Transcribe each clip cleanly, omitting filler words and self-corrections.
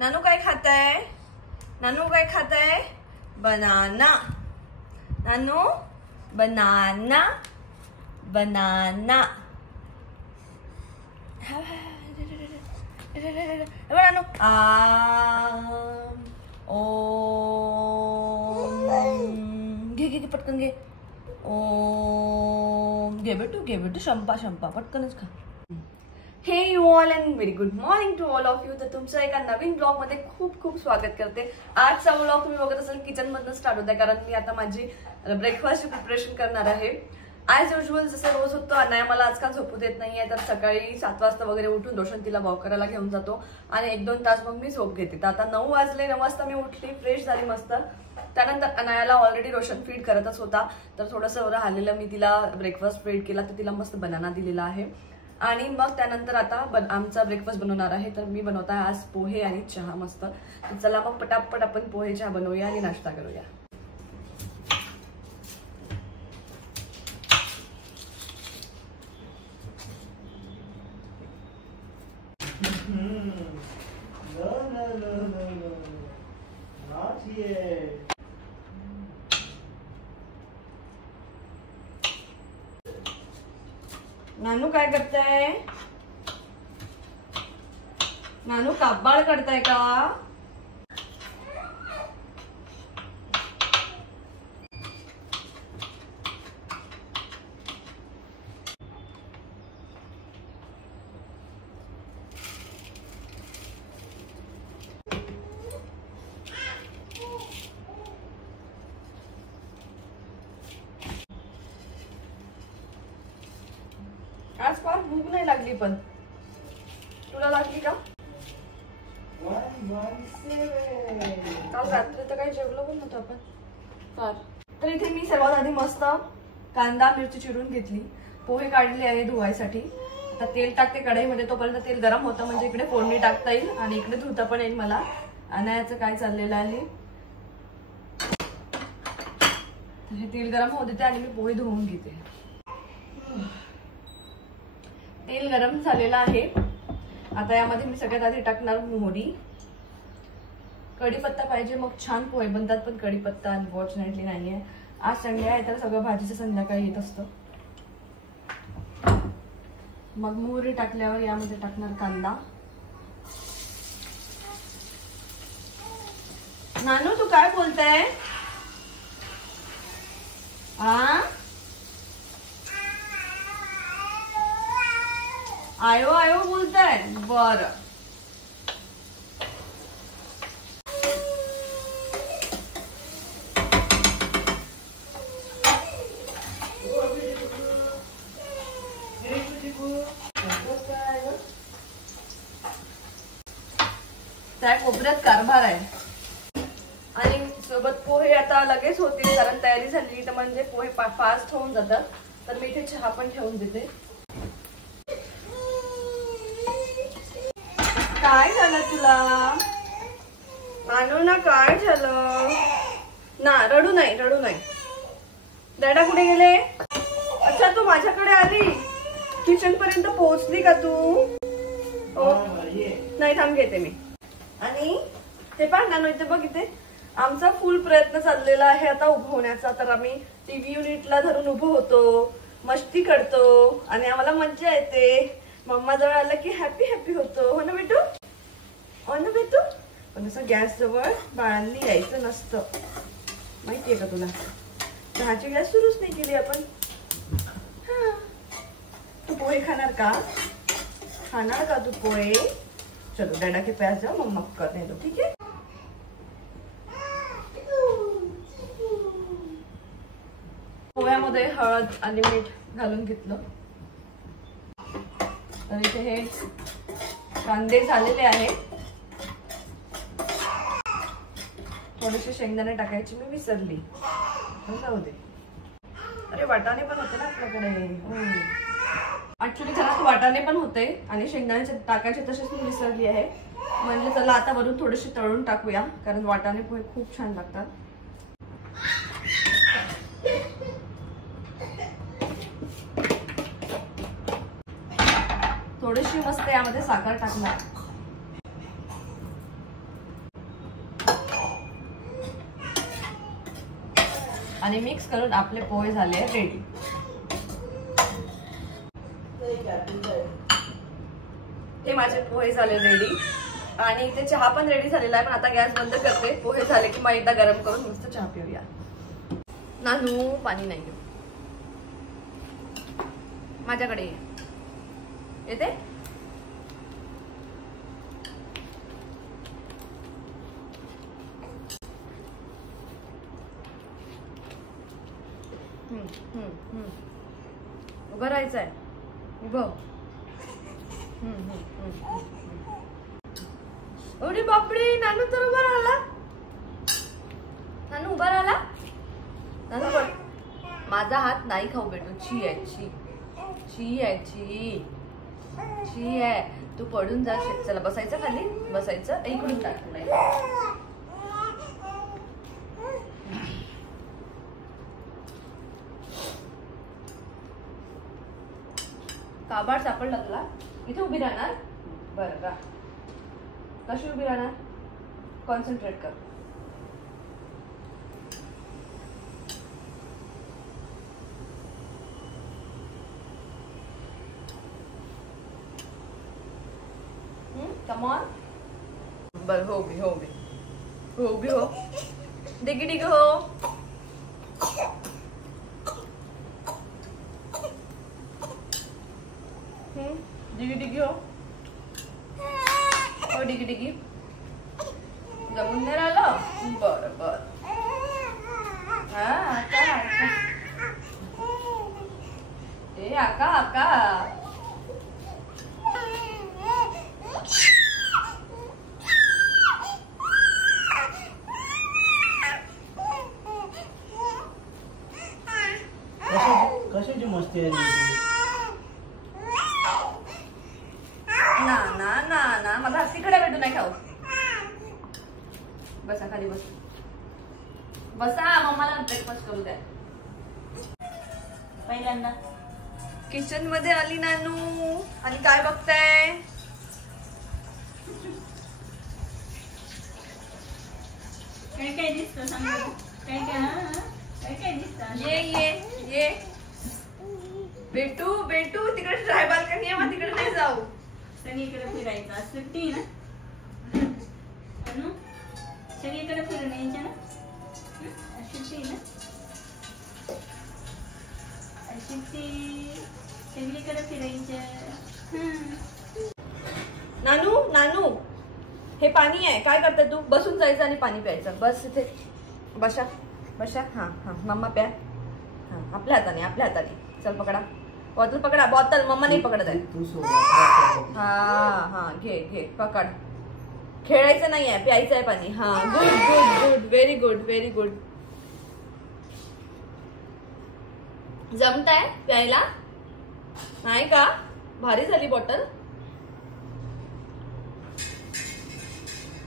नानू काय खाताय? नानू काय खाताय? बनाना. नानू बनाना बनाना. नानू ओम. घे घे पटकन घे. ओम. घे बेटू शंपा शंपा पटकनच खा. Hey you all and very good morning to all of you. तर तुमचं एका नवीन ब्लॉग मध्ये खूप खूप स्वागत करते. आजचा ब्लॉग तुम्ही बघत असाल किचन मधून स्टार्ट होत आहे, कारण मी आता माझी ब्रेकफास्टची प्रिपरेशन करणार आहे. ॲज युजल जसं रोज होतं, अनाया मला आजकाल झोपू देत नाहीये, तर सकाळी 7 वाजता वगैरे उठून रोशन तिला वॉक करायला घेऊन जातो आणि 1-2 तास मग मी झोप घेते. तर आता 9 वाजले. 9 वाजता मी उठली, फ्रेश झाली मस्त. त्यानंतर अनायाला ऑलरेडी रोशन फीड करतच होता, तर थोडंसं राहिलेलं मी तिला ब्रेकफास्ट फीड केला, तर तिला मस्त बनाना दिलेला आहे. आणि मग त्यानंतर आता आमचा ब्रेकफास्ट बनवणार आहे. तर मी बनवत आहे आज पोहे आणि चहा मस्त. तर चला मग पटापट आपण पोहे चहा बनवूया आणि नाश्ता करूया. नानू काय करताय? नानू काबाळ करताय का? आज फार भूक नाही लागली, पण तुला लागली का? काल रात्री तर काही जेवलो पण नव्हतं आपण फार. तर इथे मी सर्वात आधी मस्त कांदा मिरची चिरून घेतली, पोहे काढले आहे धुवायसाठी. आता तेल टाकते कढईमध्ये, तोपर्यंत तेल गरम होतं म्हणजे इकडे फोडणी टाकता येईल आणि इकडे धुता पण येईल मला. अनायाचं काय चाललेलं आहे. हे तेल गरम होऊ देते आणि मी पोहे धुवून घेते. तेल गरम झालेलं आहे. आता यामध्ये मी सगळ्यात आधी टाकणार मोहरी. कढीपत्ता पाहिजे मग छान पोहे बनतात, पण कढीपत्ता अनफॉर्च्युनेटली नाहीये. आज संडे आहे, तर सगळं भाजीचं संध्याकाळी येत असतं. मग मोहरी टाकल्यावर यामध्ये टाकणार कांदा. नानू तू काय बोलताय? आयो आयो बोलताय? बर. त्या कोपऱ्यात कारभार आहे आणि सोबत पोहे आता लगेच होतील, कारण तयारी झाली तर म्हणजे पोहे फास्ट होऊन जातात. तर मी इथे चहा पण ठेवून देते. काय झालं तुला? मानू ना, काय झालं ना? रडू नाही रडू नाही. डॅडा कुठे गेले? अच्छा तू माझ्याकडे आली, किचन पर्यंत पोहोचली का तू? हो नाही, थांब घेते मी. आणि ते पण नानू इथे बघ, इथे आमचा फुल प्रयत्न चाललेला आहे आता उभं होण्याचा. तर आम्ही टीव्ही युनिटला धरून उभं होतो, मस्ती करतो आणि आम्हाला मज्जा येते. मम्मा जवळ आलं की हॅपी हॅपी होतो. हो ना बेटू? हो ना बेटू? पण असं गॅस जवळ बाळांनी यायचं नसतं, माहितीये का तुला? चहाची गॅस सुरूच नाही केली आपण. हा, तू पोहे खाणार का? खाणार का तू पोहे? चलो डैडा के पास जाओ, मम्मा को करने दो, ठीक है? पोह्यामध्ये हळद आणि मीठ घालून घेतलं. तर इथे हे कांदे झालेले आहेत. थोडेसे शेंगदाणे टाकायची मी विसरली, जाऊ दे. अरे वाटाणे पण होते ना आपल्याकडे. ऍक्च्युली घरात वाटाणे पण होते आणि शेंगदाणे टाकायचे तसेच मी विसरली आहे. म्हणजे चला आता वरून थोडेसे तळून टाकूया, कारण वाटाणे पोहे खूप छान लागतात. थोडीशी मस्त यामध्ये साखर टाकणार. आणि मिक्स करून आपले पोहे झाले रेडी. हे माझे पोहे झाले रेडी आणि इथे चहा पण रेडी झालेला आहे. पण आता गॅस बंद करते. पोहे झाले की मग एकदा गरम करून मस्त चहा पिऊया. नानू पाणी नाही घेऊ, माझ्याकडे येते. उभं राहायचंय. उभं. अरे बापरे, नानू तर उभा राहिला. नानू उभा राहिला. नानू पण माझा हात नाही खाऊ बेटू. ची आहे, ची ची आहे, ची ची आहे. तू पडून जा. चला बसायचं खाली, बसायचं. इकडून टाक नाही. काबाड सापडला तुला. इथे उभी राहणार. बरं का, कशी उभी राहणार. कॉन्सन्ट्रेट कर. Come on. बर हो उभी, हो उभी, हो उभी, हो डिगी डिगी हो. डिगी डिगी हो. हो डिगी डिगी. जमून नाही राहिलं. बर बर. हा आका आका. ए आका आका. कशाची मस्ती आहे. ना ना ना ना माझा हात तिकडे भेटू नाही खाऊ. बसा खाली, बस बसा. मम्माला ब्रेकफास्ट करू द्या. पहिल्यांदा किचन मध्ये आली नानू. आणि काय बघताय. काय काय दिसतं सांग. काय काय काय काय दिसतं. ये ये ये बेटू बेटू. तिकडे ट्राय बाल्कनी आहे, मग तिकडे नाही जाऊ. सगळीकडे फिरायचं. आज सुट्टी ना अनु. सगळीकडे फिरून यायचं ना. सुट्टी ना. सुट्टी सगळीकडे फिरायचं. नानू नानू हे पाणी आहे. काय करते तू. बसून जायचं आणि पाणी प्यायचं. बस इथे बसा बसा. हा हा मम्मा प्या. हा आपल्या हाताने, आपल्या हाताने. चल पकडा बॉटल, पकडा बॉटल. मम्मा नाही पकडत आहे. हा हा घे घे पकड. खेळायचं नाही आहे, प्यायचं आहे पाणी. हा good good good. Very good very good. जमताय प्यायला नाही का. भारी झाली बॉटल.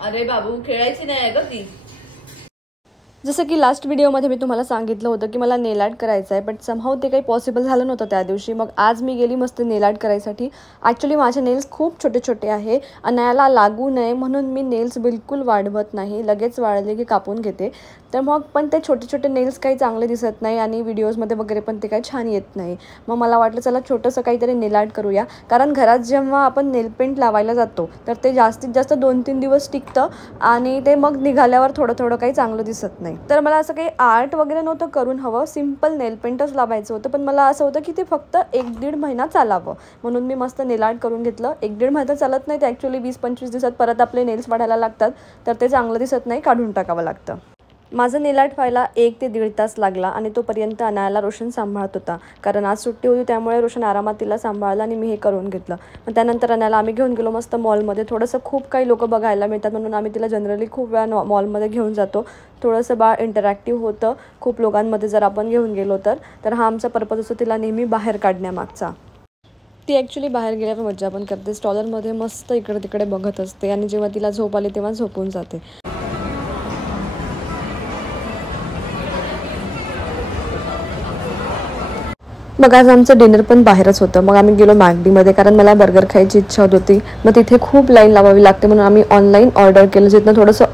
अरे बाबू खेळायची नाही आहे ग ती. जसं की लास्ट व्हिडिओमध्ये मी तुम्हाला सांगितलं होतं की मला नेल आर्ट करायचं आहे, बट समहाऊ ते काही पॉसिबल झालं नव्हतं त्या दिवशी. मग आज मी गेली मस्त नेल आर्ट करायसाठी. ॲक्च्युली माझे नेल्स खूप छोटे छोटे आहे. अनायाला लागू नये म्हणून मी नेल्स बिलकुल वाढवत नाही. लगेच वाढले की कापून घेते. तर मग पण ते छोटे छोटे नेल्स काही चांगले दिसत नाही आणि व्हिडिओजमध्ये वगैरे पण ते काही छान येत नाही. मग मला वाटलं चला छोटंसं काहीतरी नेल आर्ट करूया. कारण घरात जेव्हा आपण नेल पेंट लावायला जातो तर ते जास्तीत जास्त 2-3 दिवस टिकतं आणि ते मग निघाल्यावर थोडं थोडं काही चांगलं दिसत नाही. तर मला असं काही आर्ट वगैरे नव्हतं करून हवं. सिम्पल नेल पेंटच लावायचं होतं. पण मला असं होतं की ते फक्त 1-1.5 महिना चालावं म्हणून मी मस्त नेल आर्ट करून घेतलं. 1-1.5 महिना चालत नाही ते. ॲक्च्युली 20-25 दिवसात परत आपले नेल्स वाढायला लागतात. तर ते चांगलं दिसत नाही, काढून टाकावं लागतं. माझं नेल आर्ट व्हायला 1 ते 1.5 तास लागला आणि तोपर्यंत अनायाला रोशन सांभाळत होता. कारण आज सुट्टी होती त्यामुळे रोशन आरामात तिला सांभाळला आणि मी हे करून घेतलं. मग त्यानंतर अनायाला आम्ही घेऊन गेलो मस्त मॉलमध्ये. थोडंसं खूप काही लोक बघायला मिळतात म्हणून आम्ही तिला जनरली खूप वेळा मॉलमध्ये घेऊन जातो. थोडंसं बाळ इंटरॅक्टिव्ह होतं खूप लोकांमध्ये जर आपण घेऊन गेलो तर हा आमचा पर्पज असतो तिला नेहमी बाहेर काढण्यामागचा. ती ॲक्च्युली बाहेर गेल्यावर मज्जा पण करते. स्टॉलरमध्ये मस्त इकडे तिकडे बघत असते आणि जेव्हा तिला झोप आली तेव्हा झोपून जाते. मग आज आमचं डिनर पण बाहेरच होतं. मग आम्ही गेलो मॅकडीमध्ये, कारण मला बर्गर खायची इच्छा होत होती. मग तिथे खूप लाईन लावावी लागते म्हणून आम्ही ऑनलाईन ऑर्डर केलं, जिथनं थोडंसं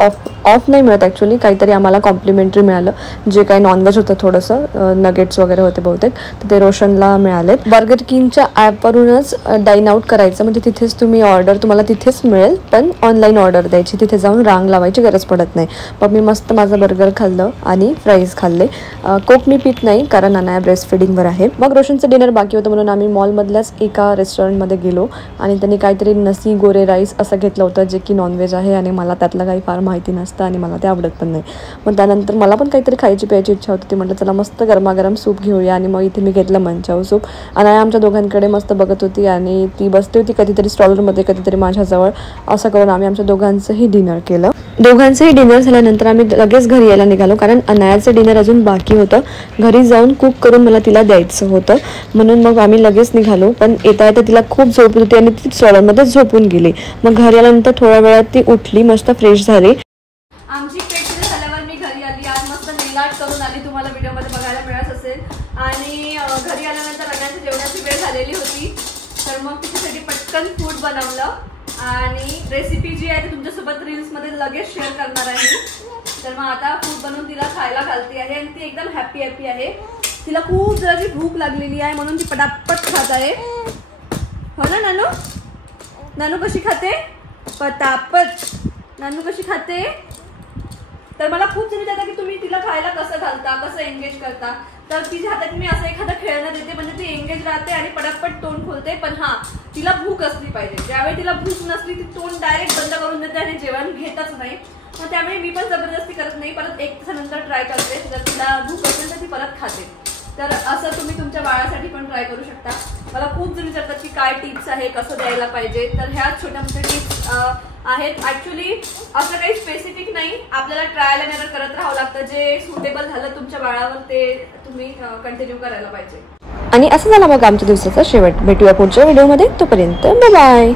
ऑफ नाही मिळत ॲक्च्युली, काहीतरी आम्हाला कॉम्प्लिमेंटरी मिळालं. जे काही नॉनव्हेज होतं थोडंसं नगेट्स वगैरे होते बहुतेक, तर ते रोशनला मिळालेत. बर्गर किंगच्या ॲपवरूनच डाईन आउट करायचं, म्हणजे तिथेच तुम्हाला तिथेच मिळेल, पण ऑनलाईन ऑर्डर द्यायची, तिथे जाऊन रांग लावायची गरज पडत नाही. मग मी मस्त माझं बर्गर खाल्लं आणि फ्राईज खाल्ले. कोक मी पित नाही कारण अनाया ब्रेस्ट फिडिंगवर आहे. मग रोशनचं डिनर बाकी होतं म्हणून आम्ही मॉलमधल्याच एका रेस्टॉरंटमध्ये गेलो आणि त्यांनी काहीतरी नसी गोरे राईस असं घेतलं होतं, जे की नॉनव्हेज आहे आणि मला त्यातलं काही फार माहिती नसतं आणि मला ते आवडत पण नाही. मग त्यानंतर मला पण काहीतरी खायची प्यायची इच्छा होती. ती म्हटलं चला मस्त गरमागरम सूप घेऊया, आणि मग इथे मी घेतलं मंचाव सूप. अनाया आमच्या दोघांकडे मस्त बघत होती आणि ती बसली होती कधीतरी स्टॉलरमध्ये, कधीतरी माझ्याजवळ. असं करून आम्ही आमच्या दोघांचंही डिनर केलं. दोघांचंही डिनर झाल्यानंतर आम्ही लगेच घरी यायला निघालो, कारण अनायाचं डिनर अजून बाकी होतं. घरी जाऊन कुक करून मला तिला द्यायचं होतं, म्हणून मग आम्ही लगेच निघालो. पण येता येता तिला खूप झोप होती आणि ती स्टॉलरमध्ये झोपून गेली. मग घरी आल्यानंतर थोड्या वेळात ती उठली, मस्त फ्रेश झाली. आमची पेट झाल्यावर मी घरी आली. आज मस्त नेल आर्ट करून आली, तुम्हाला व्हिडिओमध्ये बघायला मिळत असेल. आणि घरी आल्यानंतर अनायाची जेवणाची वेळ झालेली होती, तर मग तिच्यासाठी पटकन फूड बनवलं. आणि रेसिपी जी आहे ती तुमच्यासोबत रील्समध्ये लगेच शेअर करणार आहे. तर मग आता फूड बनवून तिला खायला घालते आहे आणि ती एकदम हॅपी आहे. तिला खूप जराची भूक लागलेली आहे म्हणून ती पटापट खात आहे. हो ना नानू? नानू कशी खाते? पटापट. नानू कशी खाते? तर मला खूप जण विचारतात की तुम्ही तिला खायला कसं घालता, कसं एंगेज करता. तर तिच्या हातात मी असं एखादं खेळणं देते, म्हणजे ती एंगेज राहते आणि पटापट तोंड खोलते. पण हा, तिला भूक असली पाहिजे. ज्यावेळी तिला भूक नसली ती तोंड डायरेक्ट बंद करून देते आणि जेवण घेतच नाही. मग त्यामुळे मी पण जबरदस्ती करत नाही, परत 1 तासानंतर ट्राय करते. जर तिला भूक असेल तर ती परत खाते. तर असं तुम्ही तुमच्या बाळासाठी पण ट्राय करू शकता. मला खूप जण विचारतात की काय टिप्स आहे, कसं द्यायला पाहिजे. तर ह्या छोट्या मोठ्या टिप्स आहेत. ऍक्च्युली असं काही स्पेसिफिक नाही, आपल्याला ट्रायल अँड एरर करत राहावं लागतं. जे सुटेबल झालं तुमच्या बाळावर ते तुम्ही कंटिन्यू करायला पाहिजे. आणि असं झालं मग आमच्या दिवसाचा शेवट. भेटूया पुढच्या व्हिडिओमध्ये. तोपर्यंत बाय बाय.